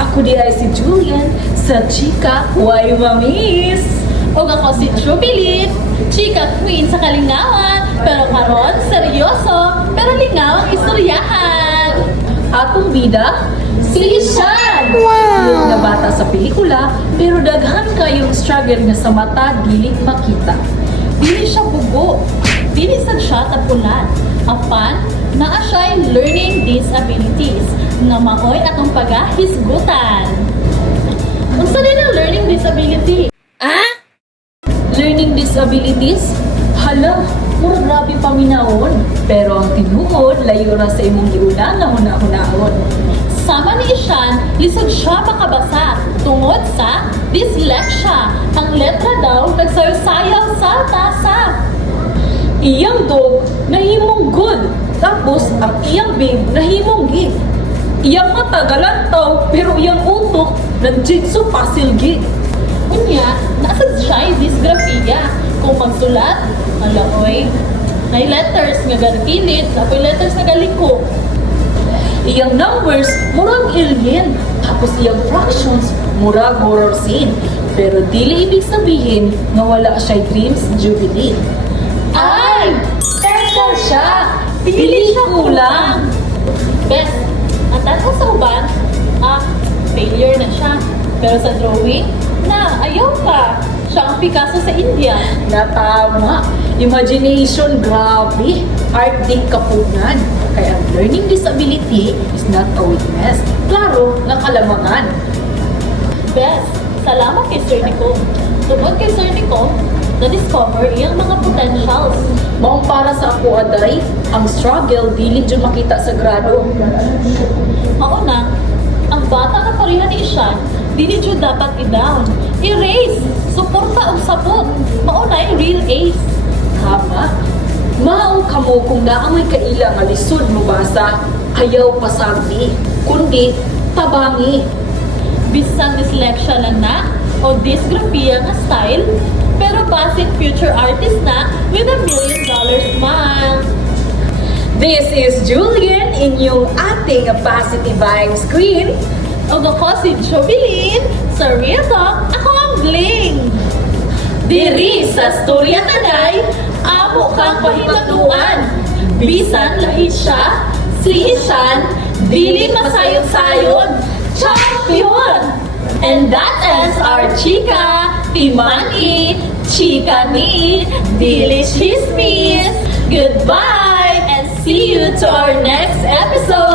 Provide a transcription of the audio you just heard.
Ako di ay si Julian sa Chika Huay Mamis. O ako si Jubilin, chika queen sa kalingawan, pero karon seryoso, pero lingawang istoryahan. Atong bida, si Shan! Yung na bata sa pelikula, pero daghan kayong struggle nga sa mata, dili makita. Dili siya bugo, dili sad siya tapulan. Apan, naa siya'y learning disabilities na maoy atong pagahisgutan. Unsa din ang learning disability? Learning disabilities? Hala, mura grabe paminahon. Pero ang tinuod, layo ra sa imong giuna nga huna-hunaon. Sama ni Ishan, lisod siya makabasa tungod sa dyslexia. Ang letra daw nagsayaw-sayaw sa tasa. Iyang dog, nahimong good. Tapos, ang iyang bib, nahimong gig. Iyang mata galantaw, pero iyang utok, nag-jigsaw puzzle gig. Unya, nasa siya'y dysgraphia. Kung magsulat, alaoy, may letters nga gagilid, apoy letters nga galiko. Iyang numbers, murag alien. Tapos iyang fractions, murag horror scene. Pero dili ibig sabihin nga wala siya'y dreams jubilee. Ay! Special siya! Dili siya kulang! Best, ang tanong sa uban, failure na siya. Pero sa drawing, ayaw ka. Siya ang Picasso sa India. Natama. Imagination, grabe. Art din kapunan. Kaya ang learning disability is not a weakness. Klaro, nakalamangan. Best, salamat kay Sir Nico. Tungkol kay Sir Nico, na-discover iyang mga potentials. Maong para sa ako, Aday, ang struggle, dili dyan makita sa grado. Mauna, ang bata na pareha ni Ishan, dili jud dapat i-down. Erase! Suporta og sabot. Maunay real ace. Tama. Maong kamo kung naamoy kaila nga lisod mo basa, ayaw pasabi, kundi tabangi. Bisan dyslexia lang na o dysgraphia nga style, pero basin future artist na with $1 million smile. This is Julian, inyong ating positive vibes queen. O ako si Jobilin, sa Real Talk, ako ang Bling. Diri sa Storya Taday, amo kang pahinaluan. Bisan lahi siya, si Ishan, dili masayod-sayod, champion! And that ends our chika, timani, chika ni, dili chismis. Goodbye and see you to our next episode.